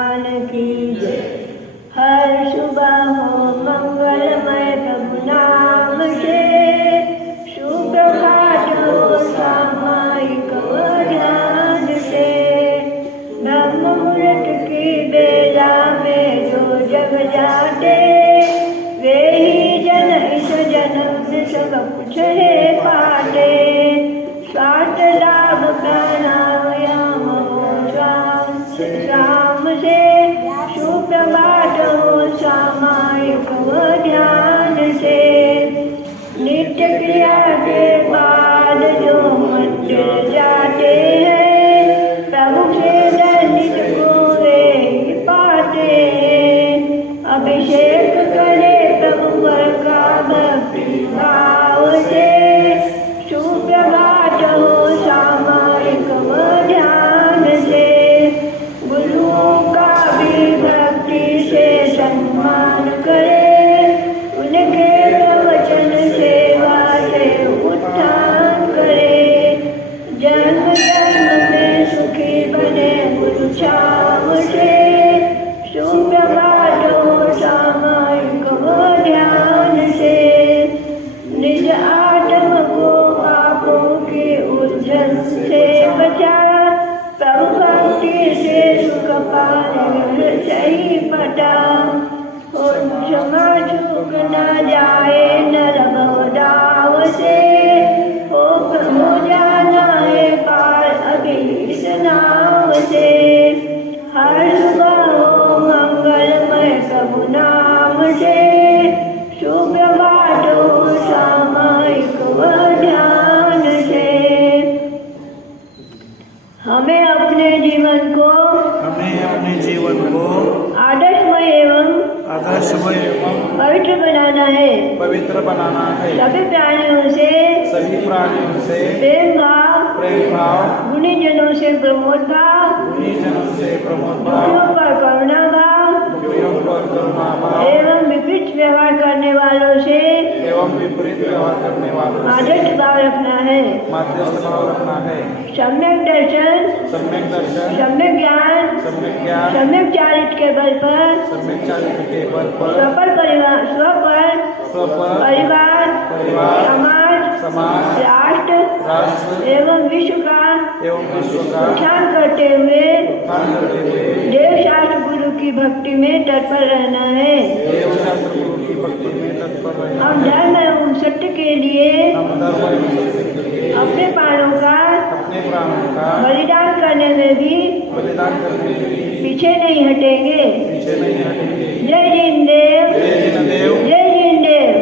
भगवान की जय। हर सुबह हो मंगलमय प्रभु नाम से, सुप्रभात हो सामायिक ध्यान से। ब्रह्म मुहूर्त की बेला में जो जग जाते, वे ही जन इस जन्म में सब कुछ है पाते। स्वास्थ्य लाभ प्राणायाम हो शाम से, सुप्रभात हो सामायिक ध्यान से। नित्य क्रिया के बाद जो मंदिर जाते हैं, प्रभु से दर्शित को वे ही पाते हैं। अभिषेक करे प्रभु का भक्ति भाव से, सुप्रभात हो सामायिक ध्यान से। गुरुओं का भी भक्ति से सम्मान करे, उनके प्रवचन सेवा से उत्थान करे। जन्म जन्म में सुखी बने गुरु छाव से, सुप्रभात हो सामायिक ध्यान से। निज आत्म को पापों की उलझन से बचा, प्रभु भक्ति से सुख पाने सही पटा। क्षमा चूक न जाए नर दाव से, हो जाना है पार अभी इस नाव से। हर सुबह हो मंगलमय प्रभु नाम से, सुप्रभात हो सामायिक ध्यान से। हमें अपने जीवन को आदर्शमय एवं पवित्र बनाना है। सभी प्राणियों से प्रेम भाव, गुणीजनों से प्रमोद भाव, दुखियों पर करुणा भाव, एवं विपरीत व्यवहार करने वालों से आदर्श भाव रखना है। सम्यक दर्शन, सम्यक ज्ञान, सम्यक चारित्र के बल पर परिवार, समाज, राष्ट्र एवं विश्व का उत्थान करते हुए देव शास्त्र गुरु की भक्ति में तत्पर रहना है। हम धर्म एवं सत्य के लिए अपने प्राणों का बलिदान करने में भी पीछे नहीं हटेंगे। जय जिनदेव, जय जिनदेव, जय जिनदेव,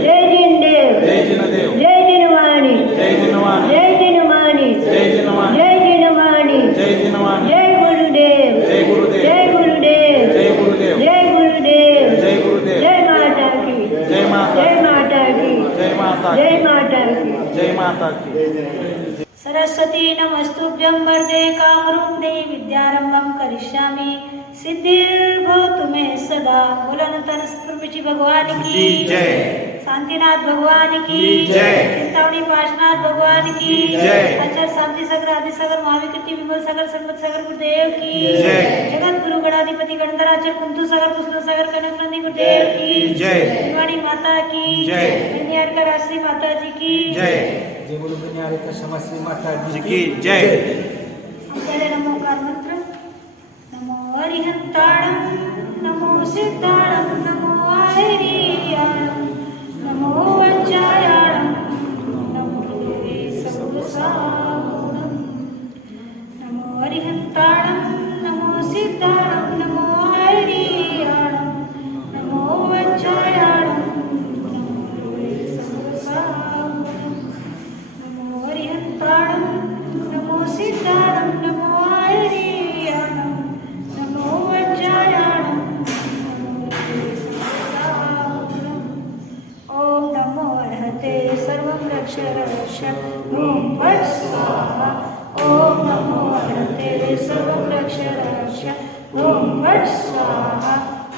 जय जिनदेव, जय जिनवाणी, जय जिनवाणी, जय जिनवाणी, जय गुरुदेव, जय गुरुदेव, जय गुरुदेव, जय माता की, जय माता की, जय माता की। सरस्वती नमस्तुभ्यं वरदे कामरूपिणे विद्यारंभं करिष्यामि सिद्धिर्भवतु मे सदा। बोलन तनस्पुरपिची भगवान की जय, शांतिनाथ भगवान की जय, चिंतावणी पाशनाथ भगवान की जय, आचार्य शांति सागर आदि सागर महाविकृति विमल सागर संपत सागर गुरुदेव की जय, जगत गुरु गणाधिपति गणधराचार्य कुंतु सागर पुष्प सागर कनक नंदी गुरुदेव की जय, शिवानी माता की जय, विन्यार का राष्ट्रीय माता जी की जय, जय बोलो विन्यार का समस्ती माता जी की जय। पहले नमोकार मंत्र, नमो हरिहंताणं, नमो सिद्धाणं, नमो आहिरीयाणं, नमो वज्रायाणं, नमो सर्वसागुणं। नमो हरिहंताणं, नमो सिद्धाणं, नमो आहिरीयाणं, नमो वज्रायाणं, नमो सर्वसागुणं। नमो हरिहंताणं, नमो सिद्धाणं, नमो आहिरीयाणं, नमो वज्रायाणं, नमो सर्वसागुणं। ओम नमो अर्हते सर्वं रक्ष रक्ष ओम फट् स्वाहा। ओम नमो अर्हते सर्वं रक्ष रक्ष ओम फट् स्वाहा।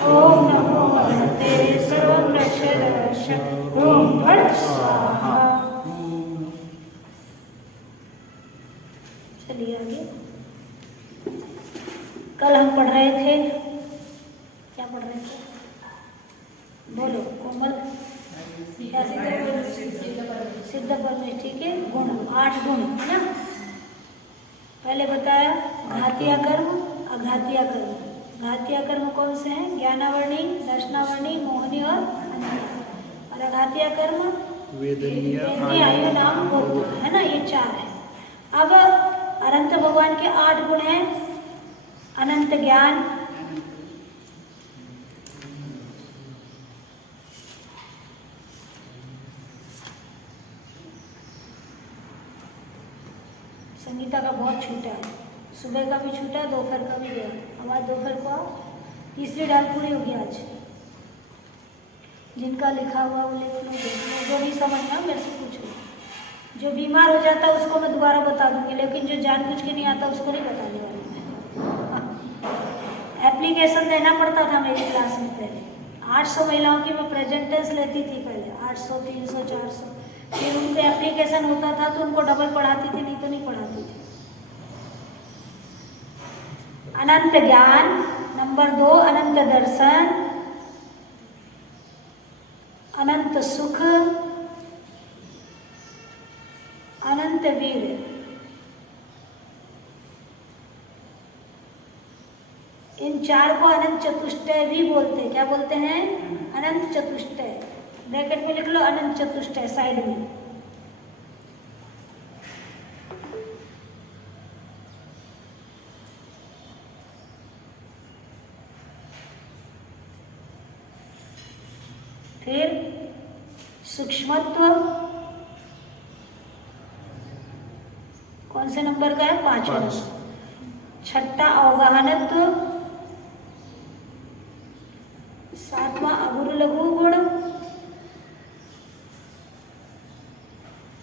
ओम नमो अर्हते सर्वं रक्ष रक्ष ओम फट् स्वाहा। चलिए आगे। कल हम पढ़ रहे थे, क्या पढ़ रहे थे? बोलो कोमल। क्या सिद्ध परमेश, ठीक है। गुण 8 गुण है ना। पहले बताया घातीय कर्म, अघातीय कर्म। घातीय कर्म कौन से हैं? ज्ञानावर्णी, दर्शनावर्णी, मोहनी और अन्य। और अघातीय कर्म वेदनीय, आयु, नाम, गोत्र, है ना। ये 4 है। अब अनंत भगवान के 8 गुण हैं। अनंत ज्ञान, संगीता का बहुत छूटा है, सुबह का भी छूटा, दोपहर का भी गया। अब आज दोपहर को आओ, तीसरी डाल पूरी होगी आज। जिनका लिखा हुआ वो लिख लो, देख लो। जो नहीं समझना मेरे से पूछो। जो बीमार हो जाता है उसको मैं दोबारा बता दूंगी, लेकिन जो जानबूझ के नहीं आता उसको नहीं बताने वाली मैं। एप्लीकेशन देना पड़ता था मेरी क्लास में पहले। 800 महिलाओं की मैं प्रेजेंट टेंस लेती थी पहले, 800, 300, 400। फिर उनको एप्लीकेशन होता था तो उनको डबल पढ़ाती थी, नहीं तो नहीं पढ़ाती थी। अनंत ज्ञान, नंबर 2 अनंत दर्शन, अनंत सुख, अनंत वीर। इन 4 को अनंत चतुष्टय भी बोलते हैं। क्या बोलते हैं? अनंत चतुष्टय। ब्रैकेट में लिख लो अनंत चतुष्टय साइड में। फिर सूक्ष्मत्व कौन से नंबर का है? 5वां। छठा अवगाहनत्व, 7वां अगुरु लघु गुण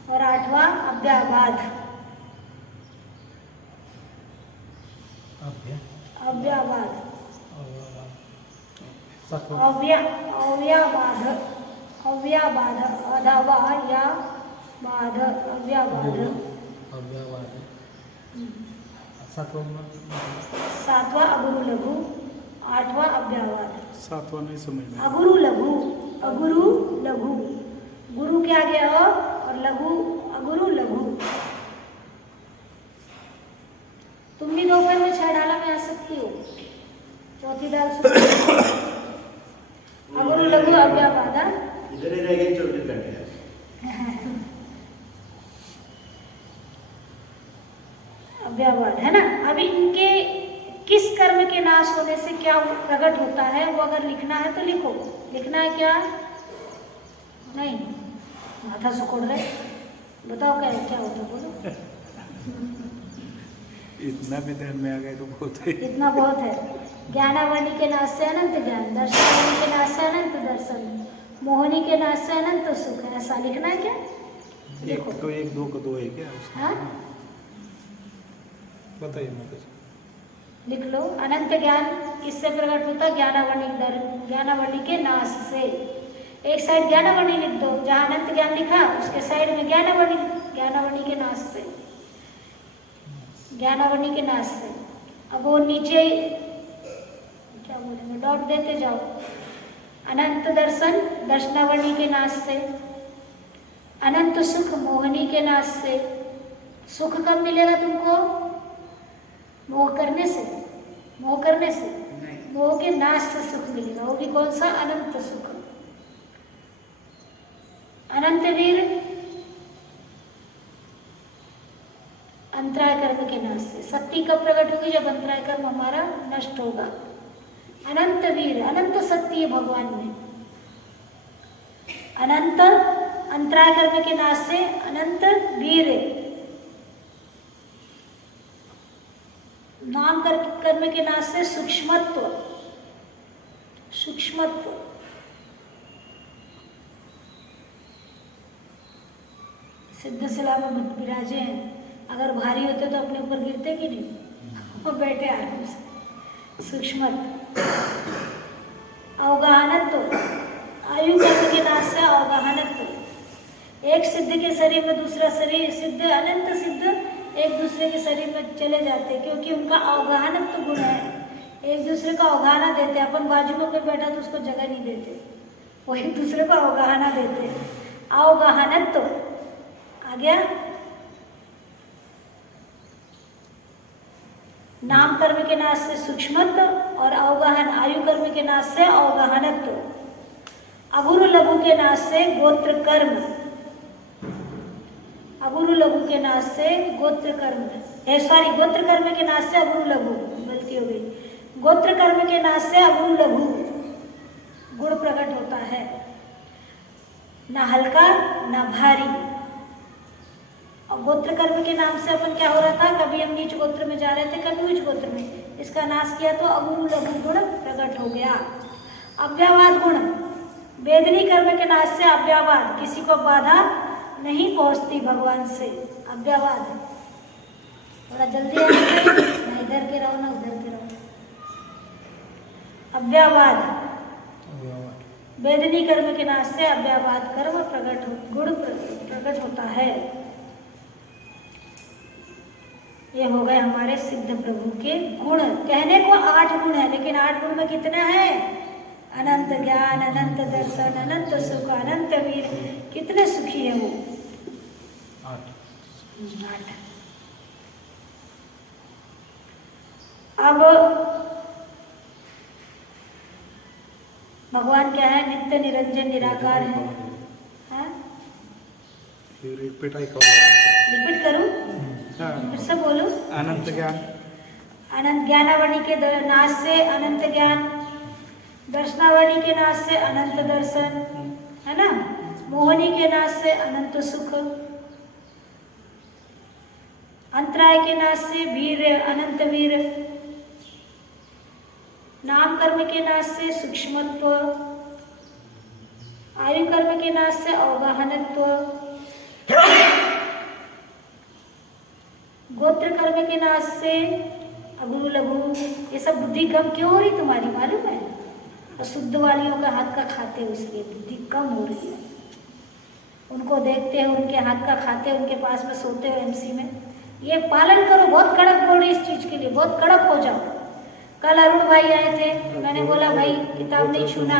और 8वां अव्याबाध। अव्याबाध, अव्याबाध, अव्याबाध, अधावा या बाध, अव्याबाध। 7वां अगुरु लघु, 8वां अव्याबाध। 7वां नहीं समझ में। अगुरु लघु, अगुरु लघु, गुरु के आगे अ और लघु, अगुरु लघु। तुम भी दोपहर में 6 डाला में आ सकती हो, चौथी डाल सकती हो। अगुरु लघु अव्याबाध, इधर ही रह गई 24 घंटे। अव्याबाध है ना। अब इनके किस कर्म के नाश होने से क्या प्रकट होता है वो अगर लिखना है तो लिखो। लिखना है क्या? नहीं, माथा सुकोड़ रहे। बताओ क्या क्या होता, बोलो। इतना भी ध्यान में आ गया तो बहुत है। इतना बहुत है। ज्ञानावनी के नाश से अनंत ज्ञान, दर्शनावनी के नाश से अनंत दर्शन, मोहनी के नाश से अनंत सुख। ऐसा लिखना है क्या? एक तो 1, 2 को 2 है क्या? हाँ, बताइए माता। लिख लो। अनंत ज्ञान किससे प्रकट होता? ज्ञानावनी, ज्ञानावनी के नाश से। एक साइड ज्ञानावनी लिख दो, जहाँ अनंत ज्ञान लिखा उसके साइड में ज्ञानावनी, ज्ञानावनी के नाश से, ज्ञानावनी के नाश से। अब वो नीचे क्या बोलेंगे, डॉट देते जाओ। अनंत दर्शन, दर्शनावनी के नाश से। अनंत सुख, मोहनी के नाश से। सुख कब मिलेगा तुमको? मोह करने से, मोह करने से, मोह के नाश से सुख मिलेगा। वो भी कौन सा? अनंत सुख। अनंत वीर, अंतराय कर्म के नाश से। शक्ति कब प्रकट होगी? जब अंतराय कर्म हमारा नष्ट होगा। अनंत वीर, अनंत शक्ति है भगवान में। अनंत अंतराय कर्म के नाश से अनंत वीर। नाम कर्म के नाश से सूक्ष्मत्व, सूक्ष्मत्व। सिद्ध शिला में विराजे हैं, अगर भारी होते तो अपने ऊपर गिरते कि नहीं? और बैठे आराम से। सूक्ष्मत्व। अवगाहनत्व, आयु कर्म के नाश से अवगाहनत्व। एक सिद्ध के शरीर में दूसरा शरीर सिद्ध, अनंत सिद्ध एक दूसरे के शरीर में चले जाते हैं, क्योंकि उनका अवगाहनत्व गुण है। एक दूसरे को अवगाहना देते। अपन बाजू में कोई बैठा तो उसको जगह नहीं देते, वो एक दूसरे को अवगाहना देते। अवगाहनत्व आ गया। नाम कर्म के नाश से सूक्ष्मत्व और अवगाहन आयु कर्म के नाश से अवगाहनत्व। अगुरु लघु के नाश से गोत्र कर्म, अगुरु लघु के नाश से गोत्र कर्म, गोत्र कर्म के नाश से अगुरु लघु, गलती हो गई। गोत्र कर्म के नाश से अगुरु लघु गुण प्रकट होता है, ना हल्का ना भारी। और गोत्र कर्म के नाम से अपन क्या हो रहा था, कभी हम नीच गोत्र में जा रहे थे, कभी उच्च गोत्र में, इसका नाश किया तो अगुरु लघु गुण प्रकट हो गया। अव्ययवाद गुण, वेदनी कर्म के नाश से अव्ययवाद, किसी को बाधा नहीं पहुंचती भगवान से। अव्ययवाद थोड़ा जल्दी है, ना इधर के रहो ना उधर के रहो। अव्ययवाद, वेदनी कर्म के नाश से अव्ययवाद कर्म गुण प्रकट होता है। ये हो गए हमारे सिद्ध प्रभु के गुण। कहने को 8 गुण है, लेकिन 8 गुण में कितना है? अनंत ज्ञान, अनंत दर्शन, अनंत सुख, अनंत वीर। कितने सुखी है वो? 8। अब भगवान क्या है? नित्य निरंजन निराकार है। हाँ? रिपीट करूं? फिर से बोलूं? अनंत ज्ञान, अनंत ज्ञानावली के नाश से अनंत ज्ञान, दर्शनावली के नाश से अनंत दर्शन, है ना? मोहनी के नाश से अनंत सुख, अंतराय के नाश से वीर, अनंत वीर, नाम कर्म के नाश से सूक्ष्मत्व, आयु कर्म के नाश से अवगाहनत्व, गोत्र कर्म के नाश से अगुरु लघु। ये सब बुद्धि कम क्यों हो रही तुम्हारी मालूम है? अशुद्ध वालियों का हाथ का खाते हो, इसलिए बुद्धि कम हो रही है। उनको देखते हो, उनके हाथ का खाते हो, उनके पास में सोते हो एमसी में। ये पालन करो। बहुत कड़क बोल रही इस चीज के लिए, बहुत कड़क हो जाओ। कल अरुण भाई आए थे, मैंने बोला भाई किताब नहीं छूना,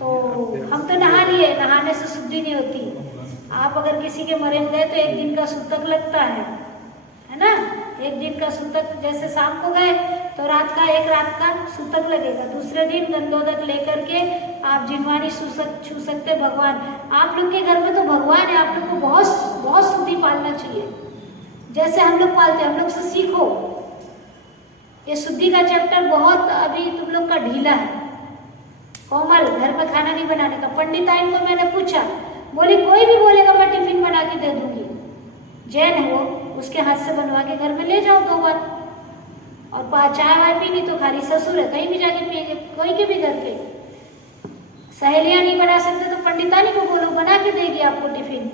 तो हम तो नहा लिए, नहाने से शुद्धि नहीं होती। आप अगर किसी के मरे में गए तो 1 दिन का सूतक लगता है ना? 1 दिन का सूतक, जैसे शाम को गए तो एक रात का सूतक लगेगा। दूसरे दिन गंधोदक लेकर के आप जिनवानी छू सकते भगवान। आप लोग के घर में तो भगवान है, आप लोग को बहुत बहुत शुद्धि पालना चाहिए, जैसे हम लोग पालते हैं। हम लोग से सीखो। ये शुद्धि का चैप्टर बहुत अभी तुम लोग का ढीला है। कोमल, घर में खाना नहीं बनाने का। पंडिताइन को मैंने पूछा, बोली कोई भी बोलेगा मैं टिफिन बना के दे दूंगी। जैन है वो, उसके हाथ से बनवा के घर में ले जाओ 2 बार। और चाय वाय पीनी तो खाली ससुर है, कहीं भी जाके पिएंगे, कोई के भी घर के। सहेलियां नहीं बना सकते तो पंडितानी को बोलो, बना के देगी आपको टिफिन।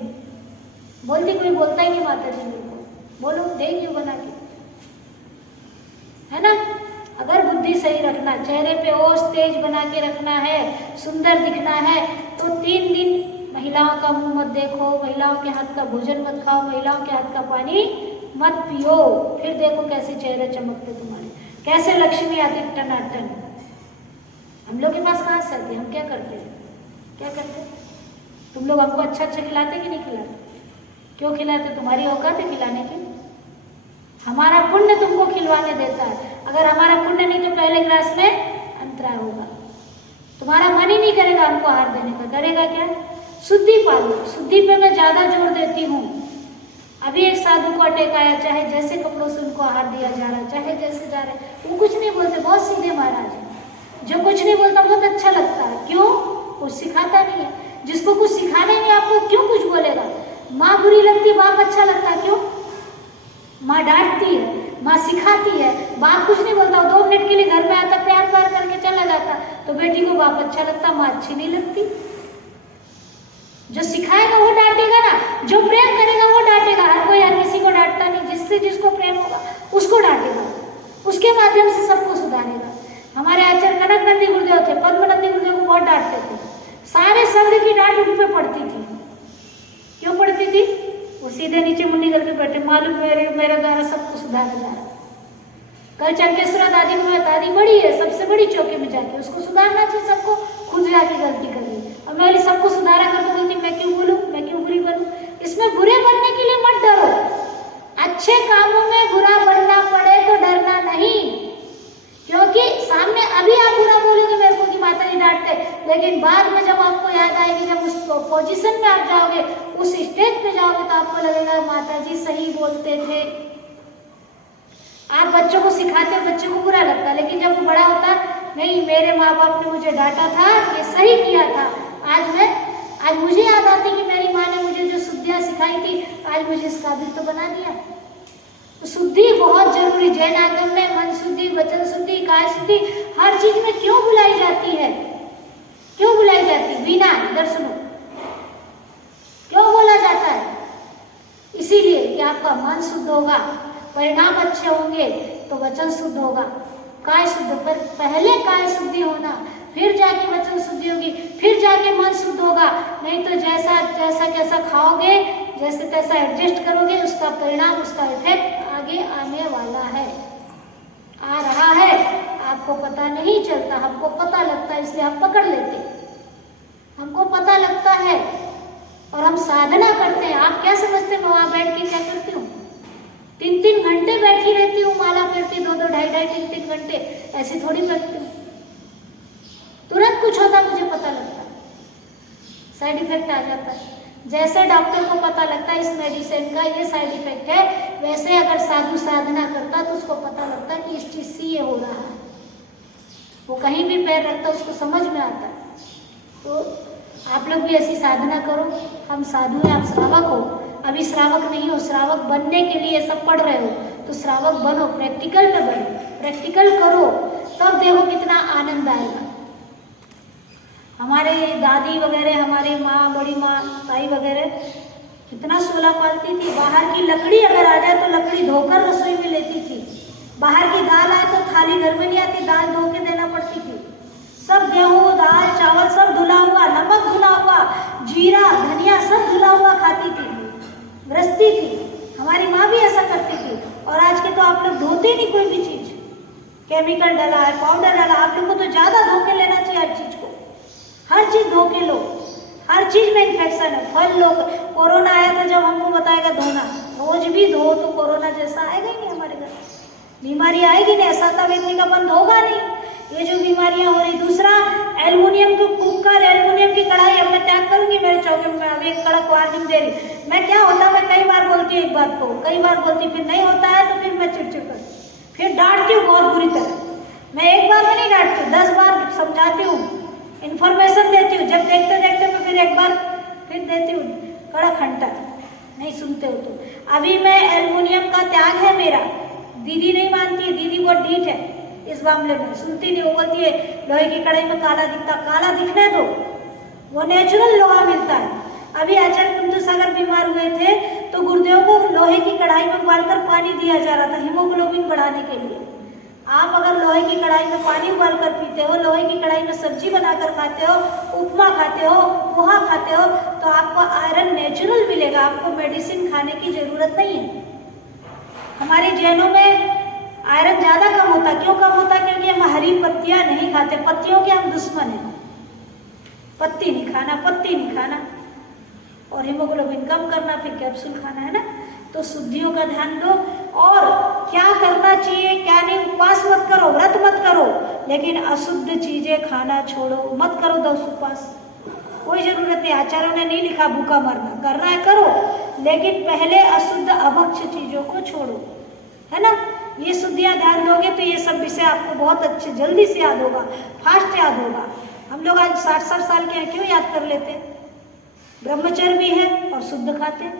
बोलती कोई बोलता ही नहीं माता जी को, बोलो देगी बना के, है ना? अगर बुद्धि सही रखना, चेहरे पे ओस तेज बना के रखना है, सुंदर दिखना है, तो 3 दिन महिलाओं का मुंह मत देखो, महिलाओं के हाथ का भोजन मत खाओ, महिलाओं के हाथ का पानी मत पियो। फिर देखो कैसे चेहरे चमकते तुम्हारे, कैसे लक्ष्मी आती टनाटन। हम लोग के पास कहाँ से आती? हम क्या करते हैं? क्या करते? तुम लोग हमको अच्छा अच्छा खिलाते कि नहीं खिलाते? क्यों खिलाते? तुम्हारी औकात है खिलाने की। हमारा पुण्य तुमको खिलवाने देता है। अगर हमारा पुण्य नहीं तो पहले ग्लास में अंतराय होगा। तुम्हारा मन ही नहीं करेगा हमको आहार देने का। करेगा क्या? शुद्धि पालो। शुद्धि पे मैं ज्यादा जोर देती हूँ। अभी एक साधु को अटैक आया, चाहे जैसे कपड़ों से उनको आहार दिया जा रहा है, चाहे जैसे जा रहे हैं, वो कुछ नहीं बोलते, बहुत सीधे महाराज है। जो कुछ नहीं बोलता बहुत अच्छा लगता है। क्यों? कुछ सिखाता नहीं है। जिसको कुछ सिखाने नहीं आपको क्यों कुछ बोलेगा? माँ बुरी लगती, बाप अच्छा लगता, क्यों? माँ डांटती है, माँ सिखाती है, बाप कुछ नहीं बोलता, 2 मिनट के लिए घर में आता, प्यार प्यार करके चला जाता, तो बेटी को बाप अच्छा लगता, माँ अच्छी नहीं लगती। जो सिखाएगा वो डांटेगा ना, जो प्रेम करेगा वो डांटेगा। हर कोई हर किसी को डांटता नहीं, जिससे जिसको प्रेम होगा उसको डांटेगा, उसके माध्यम से सबको सुधारेगा। हमारे आचार्य कनक नंदी गुरुदेव थे, पद्म नंदी गुरुदेव को बहुत डांटते थे। सारे शब्द की डांट उन पे पड़ती थी। क्यों पड़ती थी? वो सीधे नीचे मुंडी करके बैठे, मालूम मेरे द्वारा सबको सुधारा जा रहा। कल चंकेश्वरा दादी बड़ी चौके में जाके उसको सुधारना चाहिए। सबको खुद जाके गलती करनी। अब मैं बोली सबको सुधारा कर तो बोलती मैं क्यों बोलूँ, मैं क्यों बुरी बनूँ। इसमें बुरे बनने के लिए मत डरो। अच्छे कामों में बुरा बनना पड़े तो डरना नहीं, क्योंकि सामने अभी आप बुरा बोलोगे मेरे को कि माता जी डांटते, लेकिन बाद में जब आपको याद आएगी, जब उस पोजीशन में आप जाओगे, उस स्टेज पे जाओगे, तो आपको लगेगा माता जी सही बोलते थे। आप बच्चों को सिखाते हो, बच्चों को बुरा लगता है, लेकिन जब वो बड़ा होता नहीं, मेरे माँ बाप ने मुझे डांटा था, ये सही किया था। आज मुझे याद आती कि मेरी माँ ने मुझे जो शुद्धियाँ सिखाई थी, आज मुझे इस काबिल तो बना दिया। तो शुद्धि बहुत जरूरी। जैन आगम में मन शुद्धि, वचन शुद्धि, काय शुद्धि हर चीज में क्यों बुलाई जाती है, क्यों बुलाई जाती है? बिना इधर सुनो, क्यों बोला जाता है? इसीलिए कि आपका मन शुद्ध होगा, परिणाम अच्छे होंगे तो वचन शुद्ध होगा, काय शुद्ध। पर पहले काय शुद्धि होना, फिर जाके वचन शुद्धि होगी, फिर जाके मन शुद्ध होगा। नहीं तो जैसा कैसा खाओगे, जैसे तैसा एडजस्ट करोगे, उसका परिणाम, उसका इफेक्ट आगे आने वाला है, आ रहा है। आपको पता नहीं चलता, हमको पता लगता है, इसलिए हम पकड़ लेते हैं। हमको पता लगता है और हम साधना करते हैं। आप क्या समझते हैं मैं वहां बैठ के क्या करती हूँ? 3-3 घंटे बैठी रहती हूँ, माला फेरती, 2-2, 2.5-2, 3-3 घंटे, ऐसे थोड़ी बैठती हूँ। तुरंत कुछ होता मुझे पता लगता है, साइड इफेक्ट आ जाता है। जैसे डॉक्टर को पता लगता है इस मेडिसिन का ये साइड इफेक्ट है, वैसे अगर साधु साधना करता तो उसको पता लगता है कि इस चीज से ये हो रहा है। वो कहीं भी पैर रखता उसको समझ में आता है। तो आप लोग भी ऐसी साधना करो। हम साधु हैं, आप श्रावक हो। अभी श्रावक नहीं हो, श्रावक बनने के लिए सब पढ़ रहे हो, तो श्रावक बनो, प्रैक्टिकल में बनो, प्रैक्टिकल करो, तब देखो कितना आनंद आएगा। हमारे दादी वगैरह, हमारी माँ, बड़ी माँ, ताई वगैरह कितना सोला पालती थी। बाहर की लकड़ी अगर आ जाए तो लकड़ी धोकर रसोई में लेती थी। बाहर की दाल आए तो थाली घर में नहीं आती, दाल धो के देना पड़ती थी। सब गेहूँ, दाल, चावल सब धुला हुआ, नमक धुला हुआ, जीरा, धनिया सब धुला हुआ खाती थी, ग्रस्ती थी। हमारी माँ भी ऐसा करती थी। और आज के तो आप लोग धोते नहीं कोई भी चीज, केमिकल डाला है, पाउडर डाला। आप लोग को तो ज्यादा धो के लेना चाहिए हर चीज को, हर चीज धो के लो। हर चीज में इन्फेक्शन है। फल लो, कोरोना आया था जब हमको बताएगा धोना, रोज भी धो तो कोरोना जैसा आएगा ही नहीं हमारे घर, बीमारी आएगी नहीं, ऐसा था व्यक्ति का बंद होगा नहीं। ये जो बीमारियां हो रही। दूसरा, एल्युमिनियम के कुकर, एल्युमिनियम की कढ़ाई अब मैं त्याग करूंगी मेरे चौके में। अभी एक कड़क वार्निंग दे रही मैं। क्या होता, मैं कई बार बोलती हूँ एक बात को, कई बार बोलती, फिर नहीं होता है तो फिर मैं चिड़चिड़ करती, फिर डांटती हूँ बहुत बुरी तरह। मैं एक बार में नहीं डांटती हूँ, 10 बार समझाती हूँ, इन्फॉर्मेशन देती हूँ। जब देखते देखते तो फिर एक बार फिर देती हूँ कड़क घंटा, नहीं सुनते हो तो। अभी मैं एल्युमिनियम का त्याग है मेरा। दीदी नहीं मानती है, दीदी बहुत ढीठ है इस मामले में, सुनती नहीं। वो बोलती है लोहे की कढ़ाई में काला दिखता, काला दिखने दो, वो नेचुरल लोहा मिलता है। अभी आचार्य कुंतु सागर बीमार हुए थे तो गुरुदेव को लोहे की कढ़ाई में उबालकर पानी दिया जा रहा था हीमोग्लोबिन बढ़ाने के लिए। आप अगर लोहे की कढ़ाई में पानी उबालकर पीते हो, लोहे की कढ़ाई में सब्जी बनाकर खाते हो, उपमा खाते हो, पोहा खाते हो, तो आपको आयरन नेचुरल मिलेगा। आपको मेडिसिन खाने की जरूरत नहीं है। हमारे जैनों में आयरन ज्यादा कम होता। क्यों कम होता? क्योंकि हम हरी पत्तियां नहीं खाते, पत्तियों के हम दुश्मन हैं। पत्ती नहीं खाना, पत्ती नहीं खाना, और हीमोग्लोबिन कम करना, फिर कैप्सूल खाना, है ना। तो शुद्धियों का ध्यान दो। और क्या करना चाहिए क्या नहीं, उपवास मत करो, व्रत मत करो, लेकिन अशुद्ध चीजें खाना छोड़ो, मत करो 10 उपवास, कोई जरूरत नहीं। आचार्यों ने नहीं लिखा भूखा मरना, करना है करो, लेकिन पहले अशुद्ध अभक्ष चीजों को छोड़ो, है ना। ये शुद्धियां ध्यान दोगे तो ये सब विषय आपको बहुत अच्छे जल्दी से याद होगा, फास्ट याद होगा। हम लोग आज 60-60 साल के हैं, क्यों याद कर लेते हैं? ब्रह्मचर्य भी है और शुद्ध खाते हैं,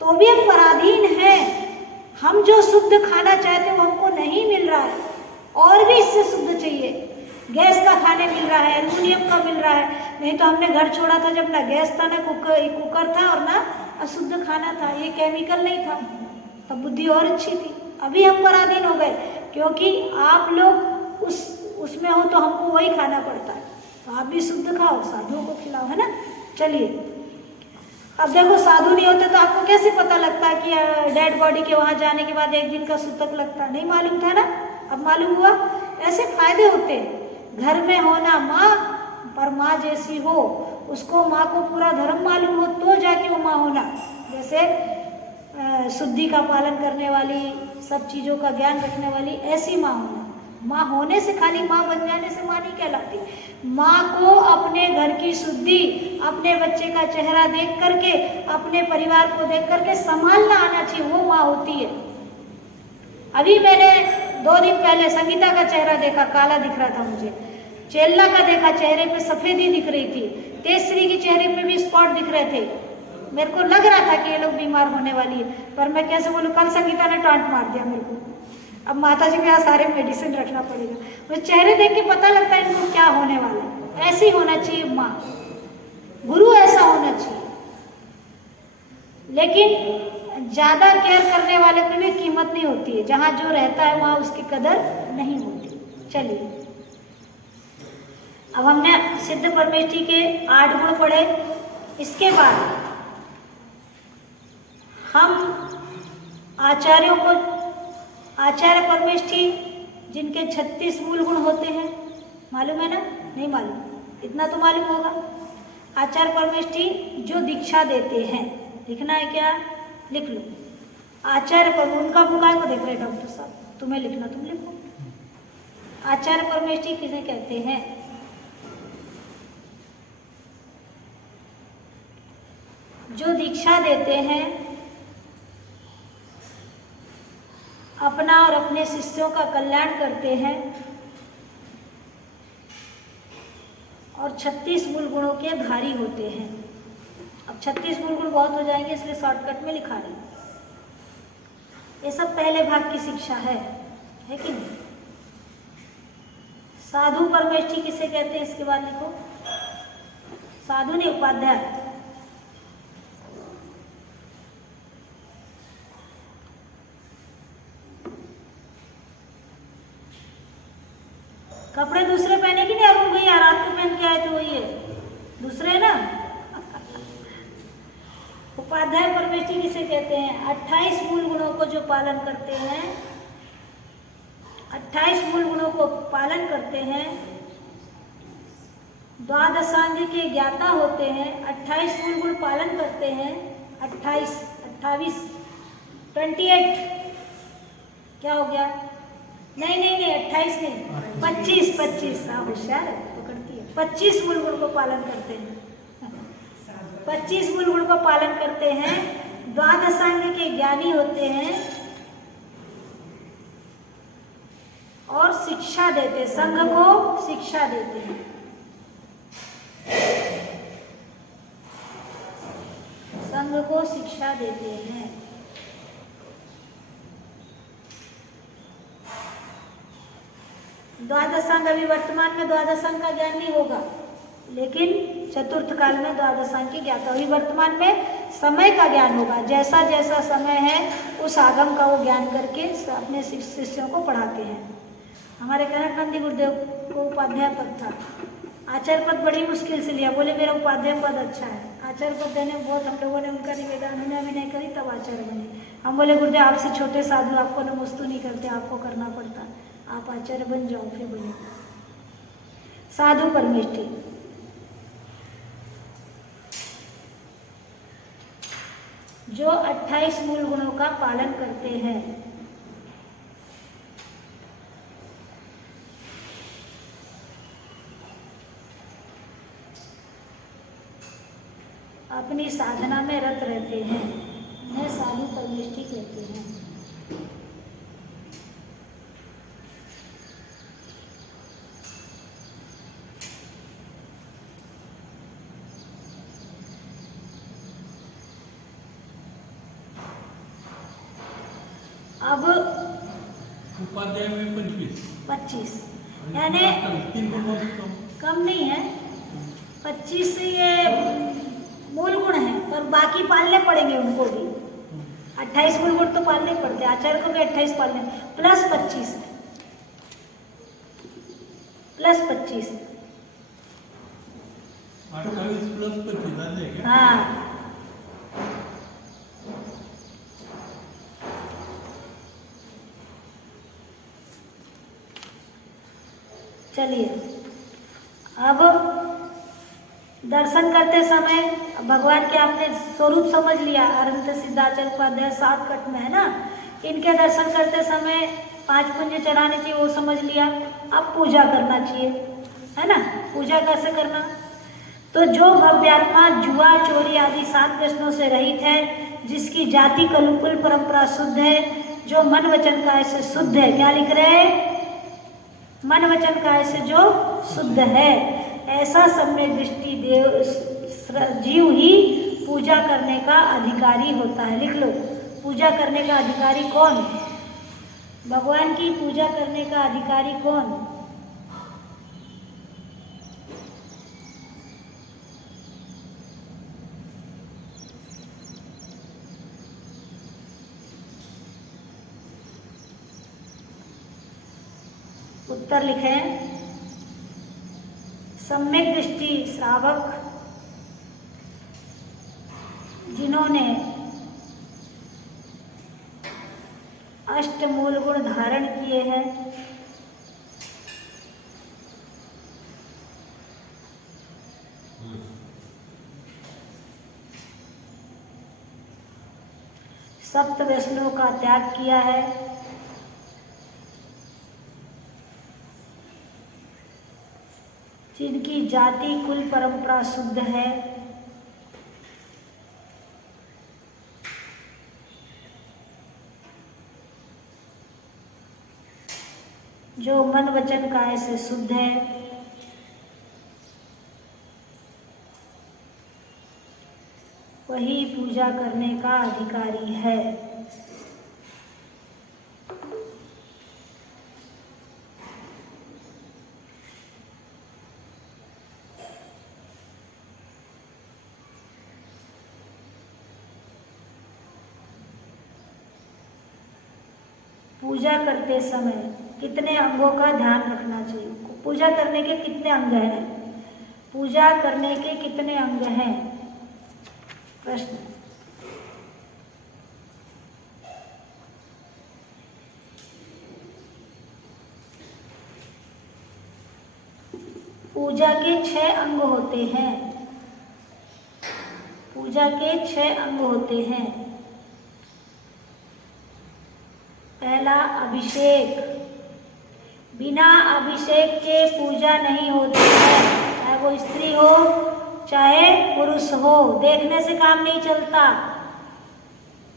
तो भी हम पराधीन हैं। हम जो शुद्ध खाना चाहते हैं वो हमको नहीं मिल रहा है, और भी इससे शुद्ध चाहिए। गैस का खाने मिल रहा है, एल्युमिनियम का मिल रहा है। नहीं तो हमने घर छोड़ा था जब ना गैस था, ना कुकर था, और ना अशुद्ध खाना था, ये केमिकल नहीं था, तब बुद्धि और अच्छी थी। अभी हम पराधीन हो गए, क्योंकि आप लोग उसमें हो तो हमको वही खाना पड़ता है। तो आप भी शुद्ध खाओ, साधुओं को खिलाओ, है ना। चलिए, अब देखो, साधु नहीं होते तो आपको कैसे पता लगता कि डेड बॉडी के वहाँ जाने के बाद 1 दिन का सूतक लगता, नहीं मालूम था ना, अब मालूम हुआ। ऐसे फायदे होते हैं। घर में हो ना माँ, पर माँ जैसी हो, उसको माँ को पूरा धर्म मालूम हो तो जाके वो माँ होना। जैसे शुद्धि का पालन करने वाली, सब चीज़ों का ज्ञान रखने वाली, ऐसी माँ होना। माँ होने से, खाली माँ बन जाने से माँ नहीं कहलाती। माँ को अपने घर की शुद्धि, अपने बच्चे का चेहरा देख करके, अपने परिवार को देख करके संभालना आना चाहिए, वो माँ होती है। अभी मैंने 2 दिन पहले संगीता का चेहरा देखा, काला दिख रहा था मुझे। चेल्ला का देखा, चेहरे पे सफेदी दिख रही थी। तेजश्री के चेहरे पे भी स्पॉट दिख रहे थे। मेरे को लग रहा था कि ये लोग बीमार होने वाली है, पर मैं कैसे बोलूँ, कल संगीता ने टांट मार दिया मेरे को। अब माता जी के यहाँ सारे मेडिसिन रखना पड़ेगा। मुझे चेहरे देख के पता लगता है इनको क्या होने वाला है। ऐसी होना चाहिए माँ, गुरु ऐसा होना चाहिए। लेकिन ज़्यादा केयर करने वाले की भी कीमत नहीं होती है। जहाँ जो रहता है वहाँ उसकी कदर नहीं होती। चलिए, अब हमने सिद्ध परमेष्ठी के 8 गुण पढ़े। इसके बाद हम आचार्यों को, आचार्य परमेष्ठी जिनके 36 मूल गुण होते हैं, मालूम है ना? नहीं मालूम? इतना तो मालूम होगा। आचार्य परमेष्ठी जो दीक्षा देते हैं, लिखना है क्या? लिख लो। आचार्य पर, उनका बुकाय को देख रहे डॉक्टर साहब, तुम्हें लिखना, तुम लिखो। आचार्य परमेष्ठी किसे कहते हैं? जो दीक्षा देते हैं, अपना और अपने शिष्यों का कल्याण करते हैं और 36 मूल गुणों के धारी होते हैं। अब 36 मूल गुण बहुत हो जाएंगे, इसलिए शॉर्टकट में लिखा रही। ये सब पहले भाग की शिक्षा है कि नहीं? साधु परमेष्ठी किसे कहते हैं? इसके बाद लिखो। साधु नहीं, उपाध्याय। कपड़े दूसरे पहने कि नहीं? अरुण भैया रात को पहन के आए थे, वही है, दूसरे है ना? उपाध्याय परमेष्ठी किसे कहते हैं? 28 मूल गुणों को जो पालन करते हैं, 28 मूल गुणों को पालन करते हैं, द्वादशांग के ज्ञाता होते हैं, 28 मूल गुण पालन करते हैं, 28 28 28 क्या हो गया? नहीं 28 नहीं, 25 हाँ, होशियार है, पकड़ती है। 25 मूल गुण को पालन करते हैं, 25 मूल गुण को पालन करते हैं, द्वादशांग के ज्ञानी होते हैं और शिक्षा देते, संघ को शिक्षा देते हैं। संघ को शिक्षा देते हैं। द्वादशांग, अभी वर्तमान में द्वादशांग का ज्ञान नहीं होगा, लेकिन चतुर्थ काल में द्वादशांग की ज्ञाता। अभी वर्तमान में समय का ज्ञान होगा। जैसा जैसा समय है उस आगम का वो ज्ञान करके अपने शिष्यों को पढ़ाते हैं। हमारे कनकानंद गुरुदेव को उपाध्याय पद था, आचार्य पद बड़ी मुश्किल से लिया, बोले मेरा उपाध्याय पद अच्छा है। आचार्य पद देने बहुत हम लोगों ने उनका निवेदन नहीं करी, तब आचार्य बने। हम बोले गुरुदेव आपसे छोटे साधु आपको नमस्तु नहीं करते, आपको करना पड़ता, आप आचार्य बन जाओ, फिर बने साधु परमेष्ठी। जो 28 मूल गुणों का पालन करते हैं, अपनी साधना में रत रहते हैं, उन्हें साधु परमेष्ठी कहते हैं। अब उपाध्याय में 25 यानी कम नहीं है, 25 से ये मूल गुण है, पर बाकी पालने पड़ेंगे उनको भी। 28 मूल गुण तो पालने पड़ते, आचार्य को भी 28 पालने, प्लस 25 प्लस 25 28 प्लस 25 हाँ। चलिए अब दर्शन करते समय भगवान के आपने स्वरूप समझ लिया, अनंत सिद्धाचल उपाध्याय 7 कट में है ना, इनके दर्शन करते समय 5 पुंज चढ़ाने चाहिए वो समझ लिया। अब पूजा करना चाहिए, है ना। पूजा कैसे करना, तो जो भव्यात्मा जुआ चोरी आदि 7 व्यसनों से रहित है, जिसकी जाति कलुकुल परंपरा शुद्ध है, जो मन वचन काय से शुद्ध है, क्या लिख रहे हैं, मन वचन काय से जो शुद्ध है, ऐसा सम्यक दृष्टि देव जीव ही पूजा करने का अधिकारी होता है। लिख लो, पूजा करने का अधिकारी कौन, भगवान की पूजा करने का अधिकारी कौन, उत्तर लिखें। सम्यक दृष्टि श्रावक जिन्होंने अष्टमूल गुण धारण किए हैं, सप्त व्यसनों का त्याग किया है, जिनकी जाति कुल परंपरा शुद्ध है, जो मन वचन काय से शुद्ध है, वही पूजा करने का अधिकारी है। पूजा करते समय कितने अंगों का ध्यान रखना चाहिए, पूजा करने के कितने अंग हैं, पूजा करने के कितने अंग हैं, प्रश्न। पूजा के 6 अंग होते हैं, पूजा के 6 अंग होते हैं। पहला अभिषेक, बिना अभिषेक के पूजा नहीं होती है, चाहे वो स्त्री हो चाहे पुरुष हो, देखने से काम नहीं चलता।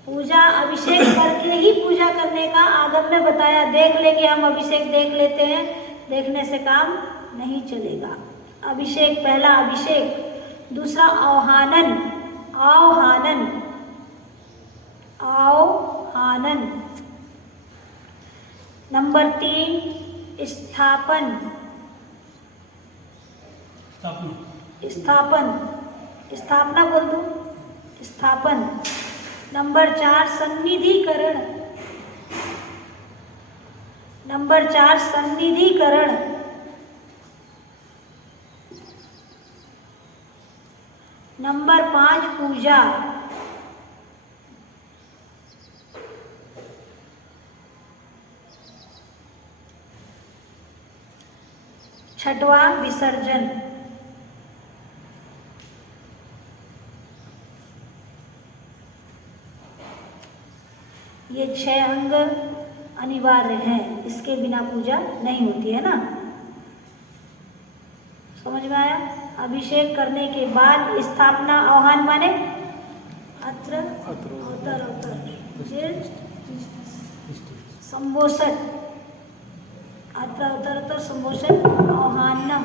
पूजा अभिषेक करके ही पूजा करने का आगम में बताया, देख ले कि हम अभिषेक देख लेते हैं, देखने से काम नहीं चलेगा। अभिषेक, पहला अभिषेक। दूसरा आह्वानन, आह्वानन, आह्वानन। नंबर 3 स्थापन, स्थापन, स्थापना बोल दो, स्थापन। नंबर 4 सन्निधिकरण, नंबर 4 सन्निधिकरण। नंबर 5 पूजा। छठवां विसर्जन। ये 6 अंग अनिवार्य हैं, इसके बिना पूजा नहीं होती है ना। समझ में आया। अभिषेक करने के बाद स्थापना, आह्वान माने अत्र अवतर अवतर, संबोषण, अत्र अवतर अवतर संबोषण, आह्वानम।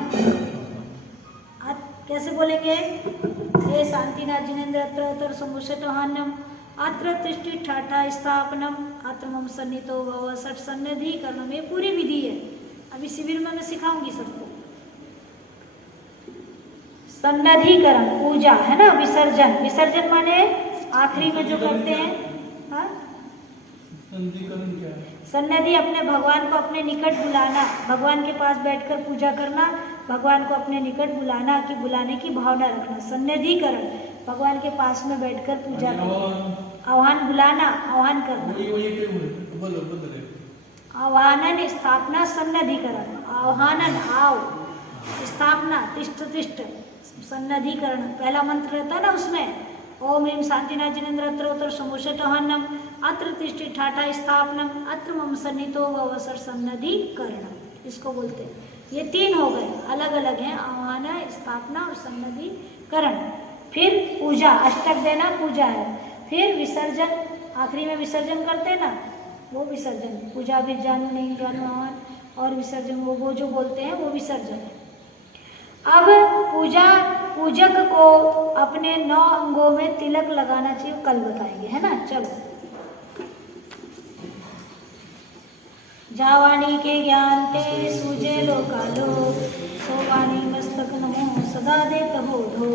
कैसे बोलेंगे, हे शांतिनाथ जिनेन्द्र अत्र अवतर संबोषण आह्वानम, अत्र तिष्ठि ठाठा स्थापनम, अत्र मम सन्नितो भव, सठ सन्निधिकरणम। ये पूरी विधि है, अभी शिविर में मैं सिखाऊंगी सबको। सन्निधिकरण पूजा है ना। विसर्जन, विसर्जन माने आखिरी में जो करते हैं। हाँ, संधिकरण क्या है? सन्निधि अपने भगवान को अपने निकट बुलाना, भगवान के पास बैठकर पूजा करना, भगवान को अपने निकट बुलाना कि बुलाने की भावना रखना। सन्निधिकरण भगवान के पास में बैठकर पूजा करना। आह्वान बुलाना, आह्वान करना। आह्वानन स्थापना सन्निधिकरण। आह्वानन आओ, स्थापना तिष्ठ तिष्ठ सन्नधिकरण पहला मंत्र रहता है ना उसमें ओम ह्रीं शांतिनाथ जिनेन्द्र समुषटहन्नम अत्र तिष्ठि ठाठा स्थापनम अत्र मम सन्नितो अवसर सन्नधिकरण इसको बोलते हैं। ये 3 हो गए, अलग अलग हैं, आह्वान स्थापना और सन्नधिकरण। फिर पूजा, अष्टक देना पूजा है। फिर विसर्जन, आखिरी में विसर्जन करते हैं ना, वो विसर्जन। पूजा भी जानू नहीं जानू आह्वान और विसर्जन वो जो बोलते हैं वो विसर्जन है। अब पूजक को अपने 9 अंगों में तिलक लगाना चाहिए, कल बताएंगे, है ना। चलो, जावाणी के ज्ञान ते सूझे लोकालो, सोवाणी मस्तक नमो सदा दे कहो धो।